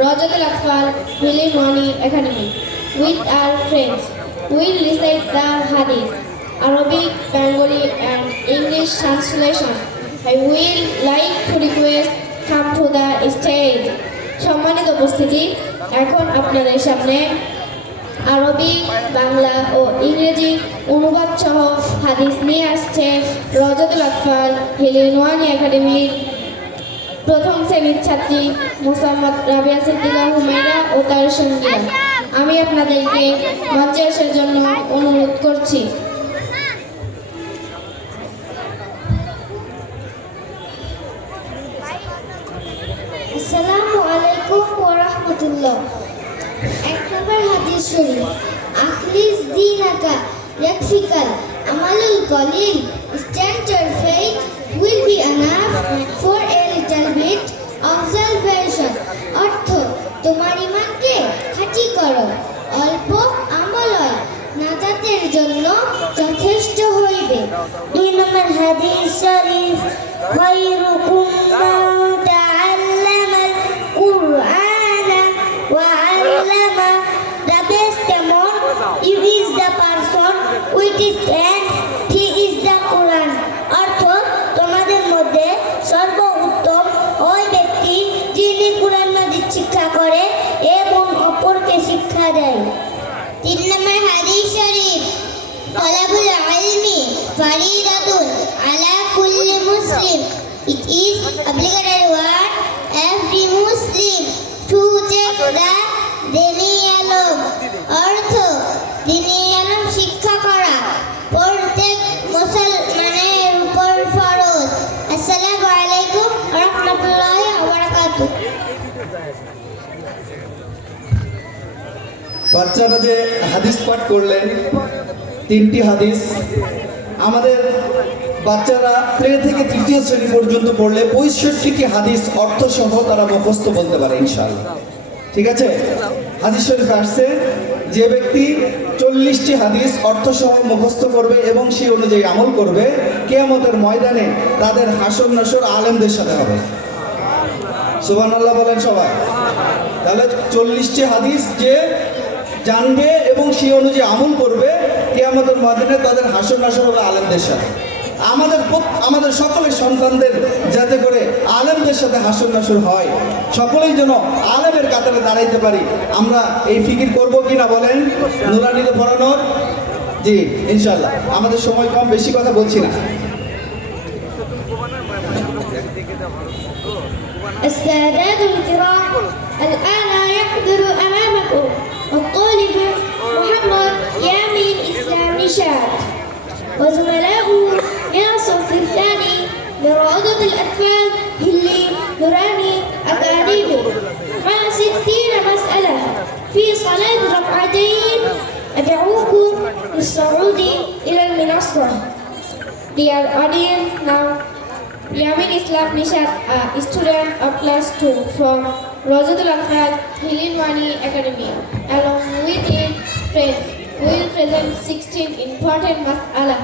Rajat al-Atfal Hilly Mani Academy, with our friends, will recite the Hadith, Arabic, Bengali and English translation. I will like to request come to the stage. সম্মানিত উপস্থিতি, এখন আপনাদের সামনে আরবি, বাংলা ও ইংরেজি অনুবাদ সহ হাদিস নিয়ে আসছে রজতুল আতফাল হিলি নোয়ানি একাডেমির প্রথম শ্রেণীর ছাত্রী মোসাম্মদ রাবিয়া সিদ্দিকা হুমায়রা ও তার সঙ্গীরা। আমি আপনাদেরকে মঞ্চে আসার জন্য অনুরোধ করছি। আসসালামু আলাইকুম ওয়া রাহমাতুল্লাহ। এক নম্বর হাদিস শরীফ, আখলিস দীনাকা ইয়াকফিকাল আমালুল কলিল, stand your faith will be enough for a little bit of salvation। অর্থ, তোমার ঈমানকে খাঁটি করো, অল্প আমলয় নাজাতের জন্য যথেষ্ট হইবে। দুই নম্বর হাদিস শরীফ, খায়রুকুম মান তাআল্লামাল কুরআনা ওয়া আল্লামা, the best among you is the person with his hand, he is the Quran। অর্থ, তোমাদের মধ্যে সর্বোত্তম ওই ব্যক্তি যিনি কুরআন মাজিদ শিক্ষা করে এবং অপরকে শিক্ষা দেয়। তিন নম্বর হাদিস শরীফ, তালাবুল ইলমি ফরিদাতুন আলা কুল্লি মুসলিম, it is obligatory on every Muslim to take the dini ilm। অর্থ, dini ilm শিক্ষা করা প্রত্যেক মুসলমানের উপর ফরজ। আসসালামু আলাইকুম ওয়া রাহমাতুল্লাহি ওয়া বারাকাতুহু। বাচ্চারা যে হাদিস পাঠ করলেন, তিনটি হাদিস, আমাদের বাচ্চারা প্লে থেকে তৃতীয় শ্রেণী পর্যন্ত পড়লে 65টি হাদিস অর্থ সহ তারা মুখস্থ বলতে পারে ইনশাআল্লাহ। ঠিক আছে, হাদিস শরীফ আসছে যে ব্যক্তি 40টি হাদিস অর্থ সহ মুখস্থ করবে এবং সেই অনুযায়ী আমল করবে, কিয়ামতের ময়দানে তাদের হাসর নাসর আলেমদের সাথে হবে। সুবহানাল্লাহ বলেন সবাই। তাহলে 40টি হাদিস যে জানবে এবং সেই অনুযায়ী আমল করবে, কিয়ামতের ময়দানে তাদের হাসর নাসর হবে আলেমদের সাথে। আমাদের সকলের সন্তানদের যাতে করে আলেমদের সাথে হাসর নাসর হয়, সকলেই যেন আলেমের কাতারে দাঁড়াইতে পারি, আমরা এই ফিকির করবো কিনা বলেন নুরানিতে পড়ানোর? জি ইনশাল্লাহ। আমাদের সময় কম, বেশি কথা বলছি না। السادات الكرام، الآن يحضر أمامكم الطالب محمد يامين إسلام نشاد وزملاؤه من الصف الثاني من روضة الأطفال هلي نوراني أكاديمي مع 60 مسألة في صلاة ركعتين. أدعوكم للصعود إلى المنصة. Dear audience, now Yamin Islam Nishad, a student of class 2 from Rojatul Atfal Hilinwani Academy, along with his friends, will present 16 important mas'ala.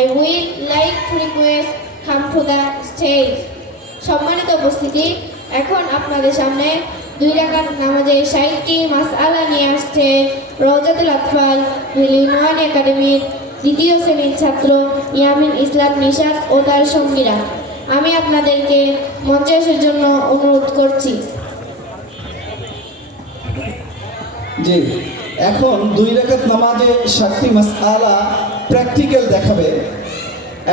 I will like to request come to the stage. সম্মানিত উপস্থিতি, এখন আপনাদের সামনে 2 রাকাত নামাজের 60টি মাসআলা নিয়ে আসছে রওজাতুল আতফাল হিলিনওয়ানি একাডেমির দ্বিতীয় শ্রেণীর ছাত্র ইয়ামিন ইসলাম নিশাদ ও তার সঙ্গীরা। আমি আপনাদেরকে মঞ্চে আসার জন্য অনুরোধ করছি। জি, এখন 2 রাকাত নামাজে 60টি মাসআলা প্র্যাকটিক্যাল দেখাবে।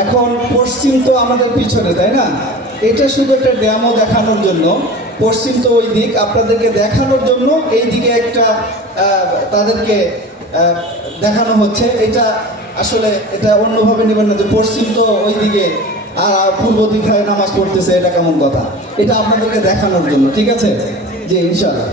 এখন পশ্চিম তো আমাদের পিছনে, তাই না? এটা শুধু একটা ডেমো দেখানোর জন্য, পশ্চিম তো ওই দিক, আপনাদেরকে দেখানোর জন্য এই দিকে একটা তাদেরকে দেখানো হচ্ছে। এটা আসলে এটা অন্যভাবে নেবেন না যে পশ্চিম তো ওই দিকে আর পূর্ব দিকে নামাজ পড়তেছে, এটা কেমন কথা? এটা আপনাদেরকে দেখানোর জন্য, ঠিক আছে? জি, ইনশাআল্লাহ।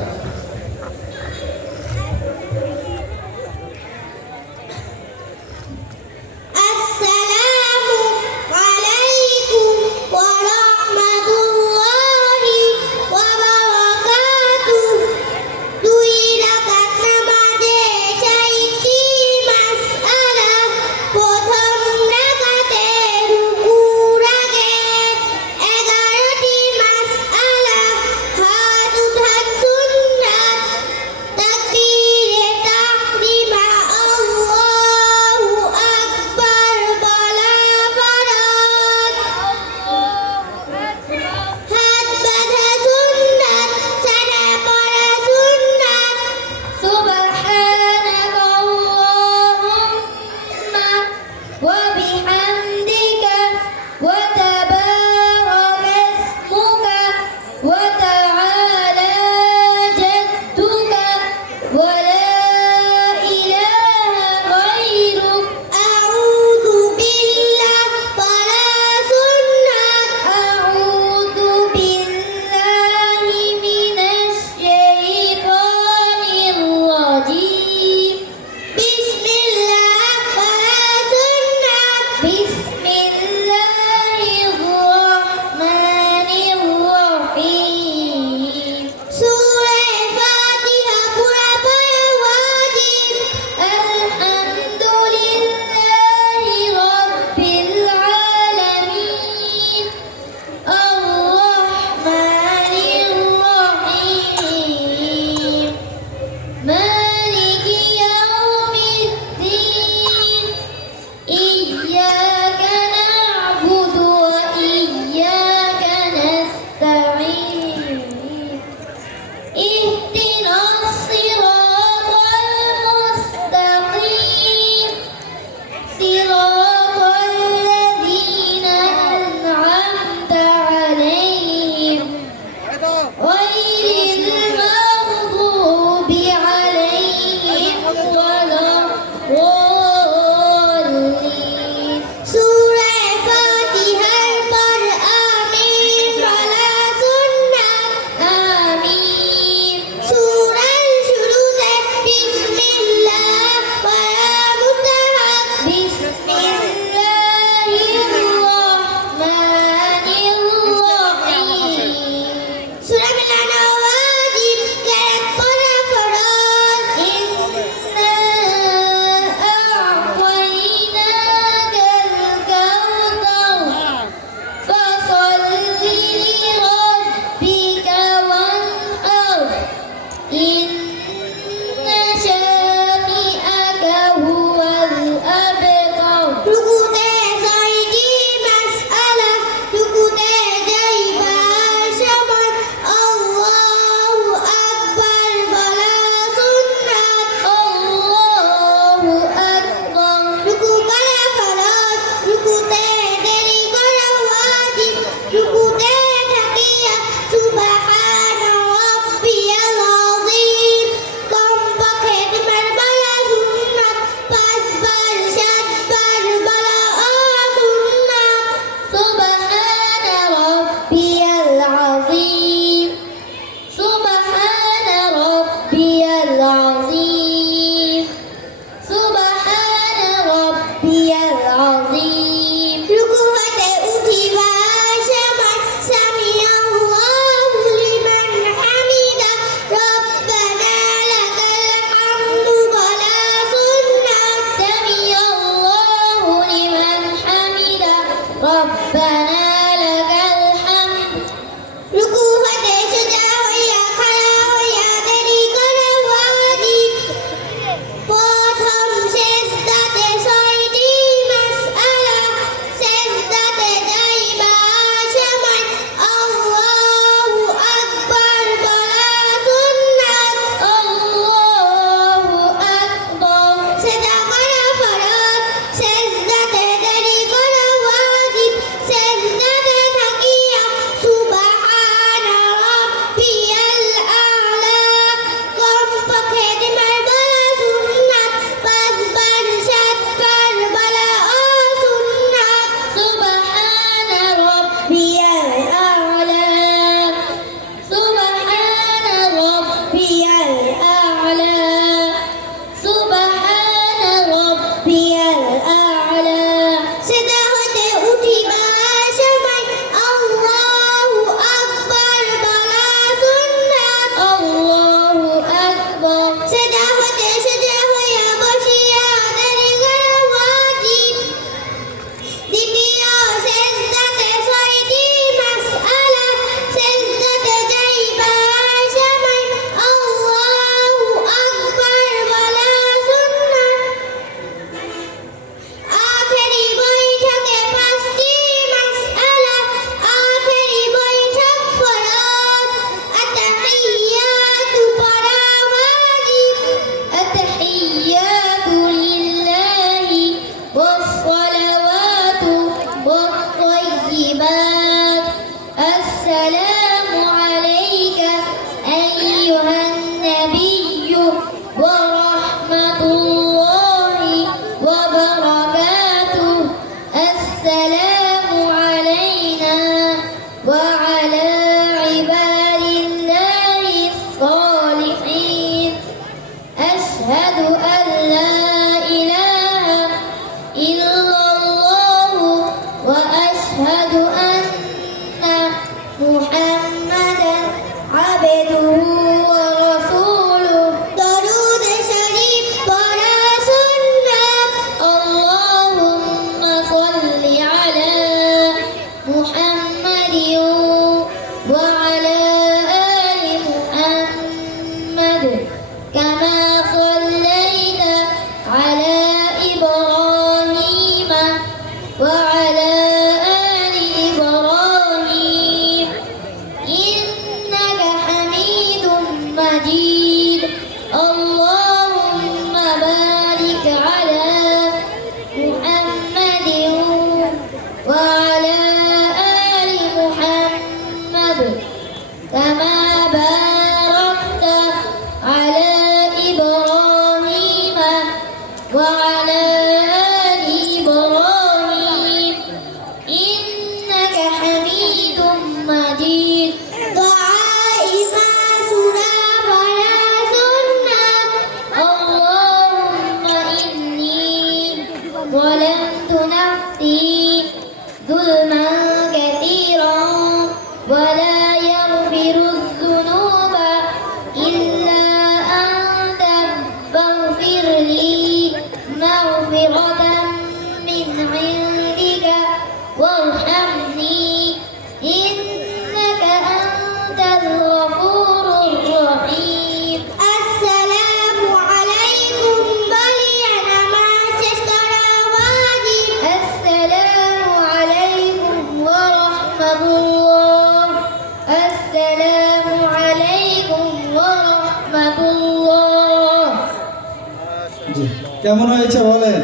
কেমন হয়েছে বলেন?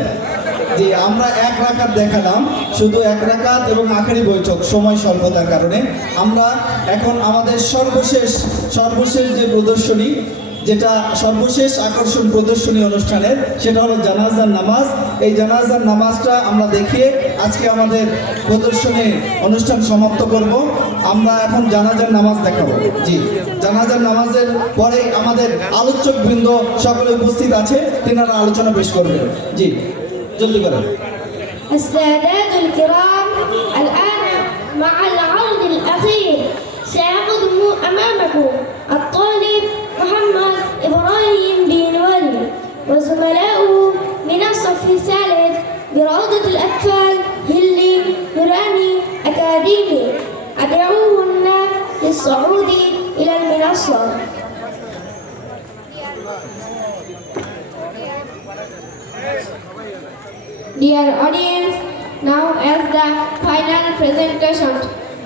জি, আমরা এক রাকাত দেখালাম, শুধু এক রাকাত এবং আখেরি বৈঠক, সময় স্বল্পতার কারণে। আমরা এখন আমাদের সর্বশেষ যে প্রদর্শনী, যেটা সর্বশেষ আকর্ষণ প্রদর্শনী অনুষ্ঠানের, সেটা হলো জানাজার নামাজ। এই জানাজার নামাজটা আমরা দেখিয়ে আজকে আমাদের প্রদর্শনী অনুষ্ঠান সমাপ্ত করব। আমরা এখন জানাজার নামাজ দেখাবো। জি, জানাজার নামাজের পরে আমাদের আলোচক বৃন্দ সকলে উপস্থিত আছে, তিনারা আলোচনা পেশ করবেন। জি, জলদি করেন। السادات الكرام، الآن مع العرض الأخير سيقدم أمامكم الطالب محمد إبراهيم بن ولي وزملاؤه من الصف الثالث بروضة الأطفال هلي نوراني أكاديمي. أدعوهن للصعود إلى المنصة. Dear audience, now as the final presentation,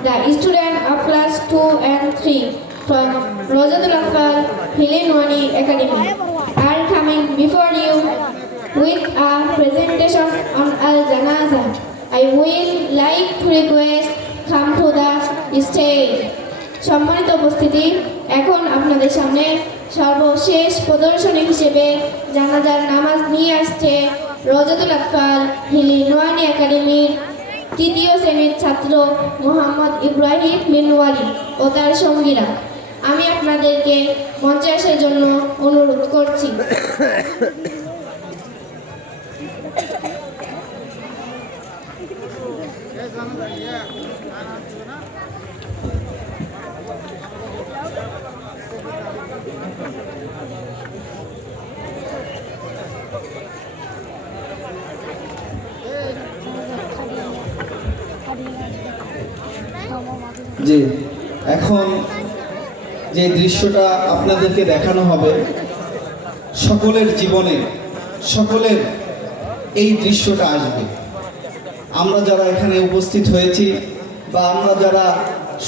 the student of class 2 and 3 from Rojatul Atfal Hilinwani Academy are coming before you with a presentation on Al-Janaza. I will like to request come to the stage. সম্মানিত উপস্থিতি, এখন আপনাদের সামনে সর্বশেষ প্রদর্শনী হিসেবে জানাজার নামাজ নিয়ে আসছে রোজাতুল আতফাল হিলি নোয়ানি একাডেমির তৃতীয় শ্রেণীর ছাত্র মোহাম্মদ ইব্রাহিম বিন ওয়ালি ও তার সঙ্গীরা। আমি আপনাদেরকে মঞ্চে আসার জন্য অনুরোধ করছি। জি, এখন যে দৃশ্যটা আপনাদেরকে দেখানো হবে, সকলের জীবনে সকলের এই দৃশ্যটা আসবে। আমরা যারা এখানে উপস্থিত হয়েছি বা আমরা যারা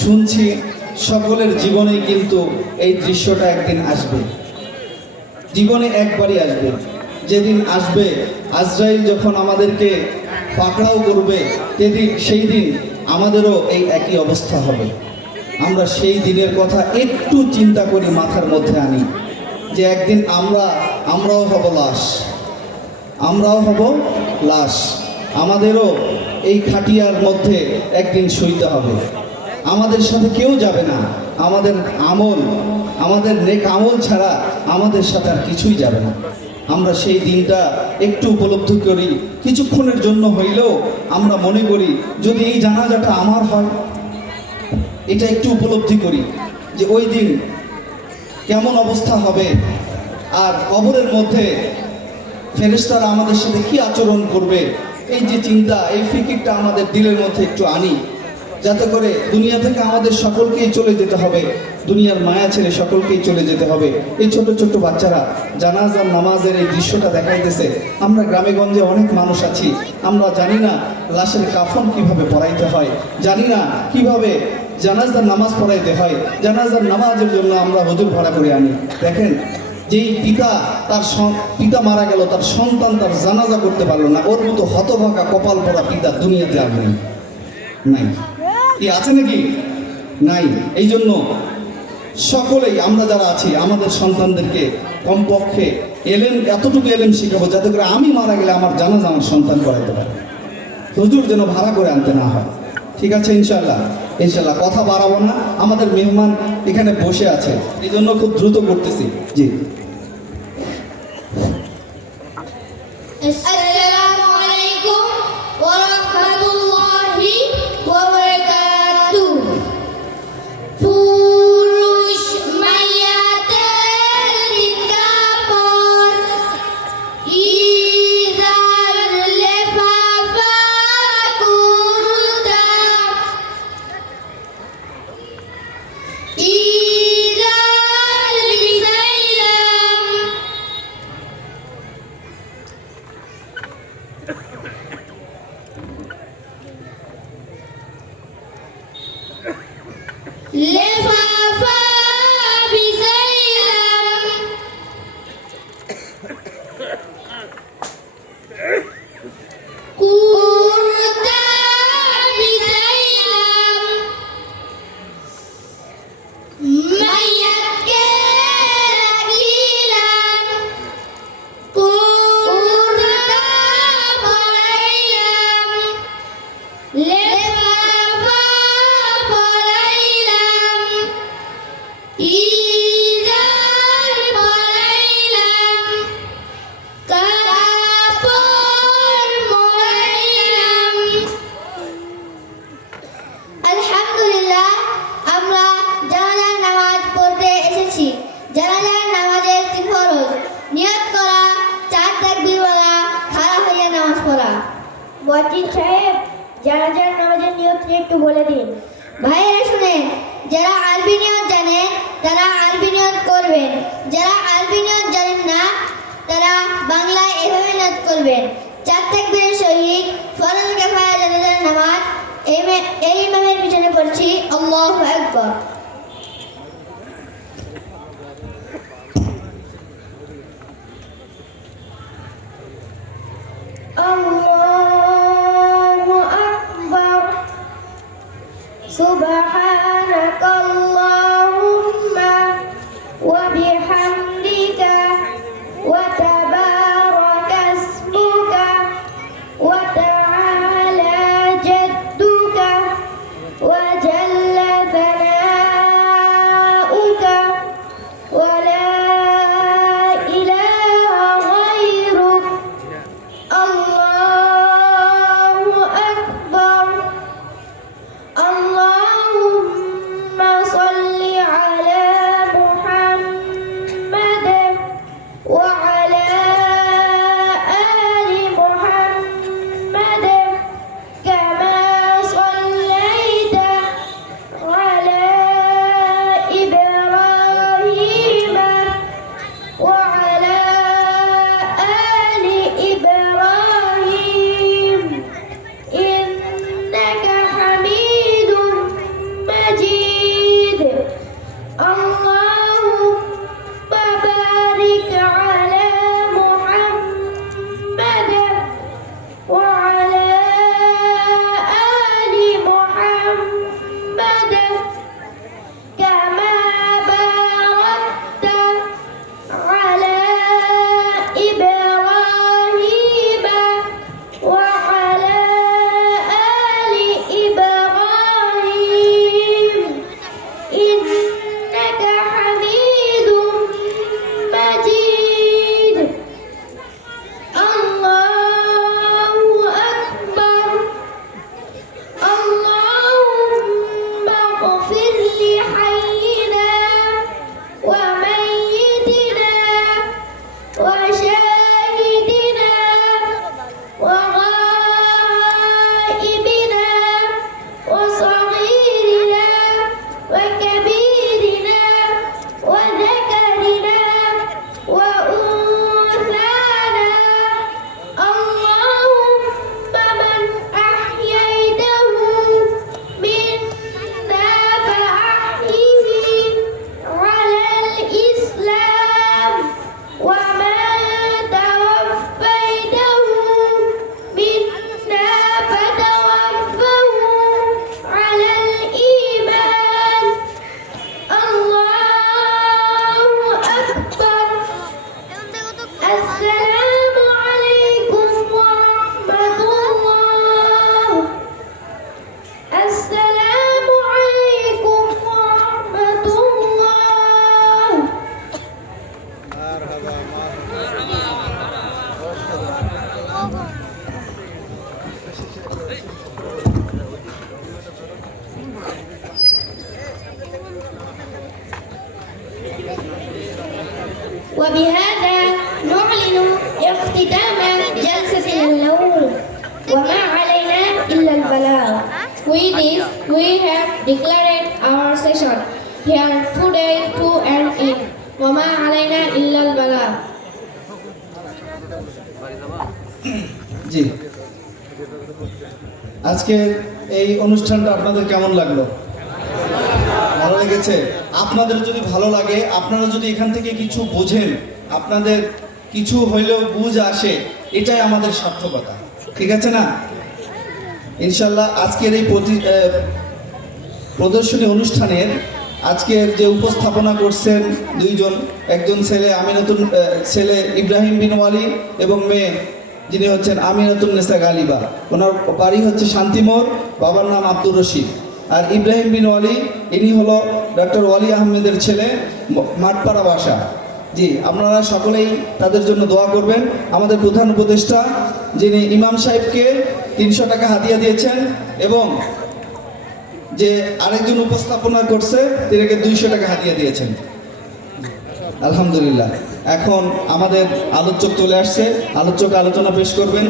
শুনছি, সকলের জীবনেই কিন্তু এই দৃশ্যটা একদিন আসবে। জীবনে একবারই আসবে। যেদিন আসবে, আজরাইল যখন আমাদেরকে পাকড়াও করবে, সেই দিন আমাদেরও এই একই অবস্থা হবে। আমরা সেই দিনের কথা একটু চিন্তা করি, মাথার মধ্যে আনি যে একদিন আমরাও হব লাশ, আমাদেরও এই খাটিয়ার মধ্যে একদিন শুইতে হবে। আমাদের সাথে কেউ যাবে না, আমাদের নেক আমল ছাড়া আমাদের সাথে আর কিছুই যাবে না। আমরা সেই দিনটা একটু উপলব্ধি করি, কিছুক্ষণের জন্য হইলেও আমরা মনে করি যদি এই জানাজাটা আমার হয়, এটা একটু উপলব্ধি করি যে ওই দিন কেমন অবস্থা হবে, আর কবরের মধ্যে ফেরেশতারা আমাদের সাথে কি আচরণ করবে। এই যে চিন্তা, এই ফিকিরটা আমাদের দিলের মধ্যে একটু আনি, যাতে করে দুনিয়া থেকে আমাদের সকলকেই চলে যেতে হবে, দুনিয়ার মায়া ছেড়ে সকলকেই চলে যেতে হবে। এই ছোট ছোট বাচ্চারা জানাজার নামাজের এই দৃশ্যটা দেখাইতেছে। আমরা গ্রামে গঞ্জে অনেক মানুষ আছি, আমরা জানি না লাশের কাফন কিভাবে পরাইতে হয়, জানি না কিভাবে জানাজার নামাজ পড়াইতে হয়। জানাজার নামাজের জন্য আমরা হুজুর ভাড়া করে আনি। দেখেন, যেই পিতা মারা গেল, তার সন্তান তার জানাজা করতে পারলো না, ওর মতো হতভাগা কপাল পড়া পিতা দুনিয়াতে আর নাই। কি আছে নাকি? নাই। এই জন্য সকলেই আমরা যারা আছি, আমাদের সন্তানদেরকে কমপক্ষে এতটুকু এলেম শিখাবো, যাতে করে আমি মারা গেলে আমার জানাজা আমার সন্তান করাতে পারে, হুজুর যেন ভাড়া করে আনতে না হয়। ঠিক আছে? ইনশাল্লাহ কথা বাড়াবো না, আমাদের মেহমান এখানে বসে আছে, এই জন্য খুব দ্রুত করতেছি। জি, আসসালামু আলাইকুম ওয়া রাহমাতুল্লাহি ওয়া বারাকাতুহু। পুরুষ মাইয়াতের বিজ্ঞাপন, ইজার লেফাফা কুর্তা, ইজার বিসাইলাম মুয়াজ্জিন সাহেব জানাজার নামাজের নিয়তটি একটু বলে দিন। ভাইয়েরা শুনেন, যারা আরবি নিয়ত জানেন তারা আরবি নিয়ত করবেন, যারা আরবি নিয়ত জানেন না তারা বাংলায় এভাবে নিয়ত করবেন। 4 তাকবীরের সহিত ফরজ কিফায়া জানাজার নামাজ এই ইমামের পিছনে পড়ছি আল্লাহু আকবার। আল্লাহু আকবার। সুবহানাকাল্লাহুম্মা ওয়া বিহামদিকা ওয়া তাবারাকা ইসমুকা ওয়া তাআলা জাদ্দুকা ওয়া জাল্লা সানাউকা ওয়া লা ইলাহা গায়রুক। আল্লাহু আকবার। আল্লাহুম্মা সাল্লি আলা মুহাম্মাদ ওয়া আলা আলি মুহাম্মাদ কামা সাল্লাইতা আলা ইব্রাহিম ওয়া আলা আলি ইব্রাহিম ইন্নাকা হামিদুম মাজিদ। আল্লাহুম্মা বারিক আলা মুহাম্মাদ ওয়া আলা আলি মুহাম্মাদ কামা বারাকতা আলা ইব্রাহিম ওয়া আলা আলি ইব্রাহিম ইন্নাকা হামিদুম মাজিদ। আল্লাহু আকবার। আল্লাহুম্মা ইগফির লি হাইয়িনা ওয়া মাইয়িতিনা ওয়া শাহিদিনা ওয়া গায়িবিনা ওয়া صغيرنا وكبيرنا وذكرنا وأنثانا. اللهم من أحييته منا فأحيه على الإسلام ومن توفيته منا فتوفه على الإيمان. الله أكبر. السلام عليكم ورحمة الله. السلام عليكم ورحمة الله. وبهذا نعلن اختتام جلسة اليوم وما علينا إلا البلاغ. With this, we have declared our session here today to end in. وما علينا إلا البلاغ. জি, আজকের এই অনুষ্ঠানটা আপনাদের কেমন লাগলো? ভালো লেগেছে? আপনাদের যদি ভালো লাগে, আপনারা যদি এখান থেকে কিছু বোঝেন, আপনাদের কিছু হইলেও বুঝ আসে, এটাই আমাদের সার্থকতা। ঠিক আছে না? ইনশাল্লাহ আজকের এই প্রদর্শনী অনুষ্ঠানের আজকের যে উপস্থাপনা করছেন দুইজন, একজন ছেলে ইব্রাহিম বিন ওয়ালি এবং মেয়ে যিনি হচ্ছেন আমিনাতুন নেসা গালিবা। ওনার বাড়ি হচ্ছে শান্তিমোড়, বাবার নাম আব্দুর রশিদ। আর ইব্রাহিম বিন ওয়ালি ইনি হলো ডক্টর ওয়ালি আহমেদের ছেলে, মাঠপাড়া বাসা। জি, আপনারা সকলেই তাদের জন্য দোয়া করবেন। আমাদের প্রধান উপদেষ্টা যিনি ইমাম সাহেবকে 300 টাকা হাদিয়া দিয়েছেন এবং যে আরেকজন উপস্থাপনা করছে তিনাকে 200 টাকা হাদিয়া দিয়েছেন। আলহামদুলিল্লাহ। এখন আমাদের আলোচক চলে আসছে, আলোচক আলোচনা পেশ করবেন।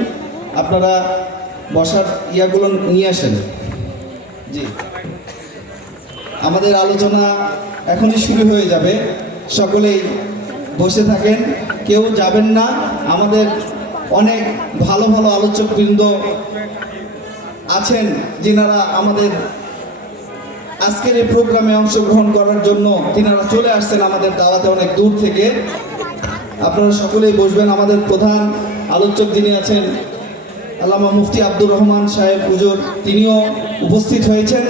আপনারা বসার ইয়াগুলো নিয়ে আসেন। জি, আমাদের আলোচনা এখনই শুরু হয়ে যাবে, সকলেই বসে থাকেন, কেউ যাবেন না। আমাদের অনেক ভালো ভালো আলোচকবৃন্দ আছেন যিনারা আমাদের আজকের এই প্রোগ্রামে অংশগ্রহণ করার জন্য তিনারা চলে আসছেন আমাদের দাওয়াতে অনেক দূর থেকে। আপনারা সকলেই বসবেন। আমাদের প্রধান আলোচক যিনি আছেন আল্লামা মুফতি আব্দুর রহমান সাহেব হুজুর, তিনিও উপস্থিত হয়েছেন,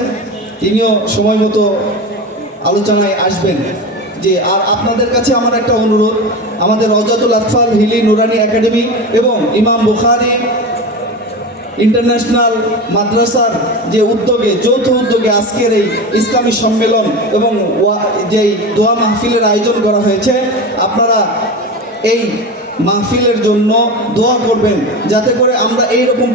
তিনিও সময় মতো আলোচনায় আসবেন। যে আর আপনাদের কাছে আমার একটা অনুরোধ, আমাদের রওজাতুল আতফাল হিলি নুরানি একাডেমি এবং ইমাম বুখারী ইন্টারন্যাশনাল মাদ্রাসার যে উদ্যোগে, যৌথ উদ্যোগে আজকের এই ইসলামী সম্মেলন এবং যেই দোয়া মাহফিলের আয়োজন করা হয়েছে, আপনারা এই মাহফিলের জন্য দোয়া করবেন যাতে করে আমরা এইরকম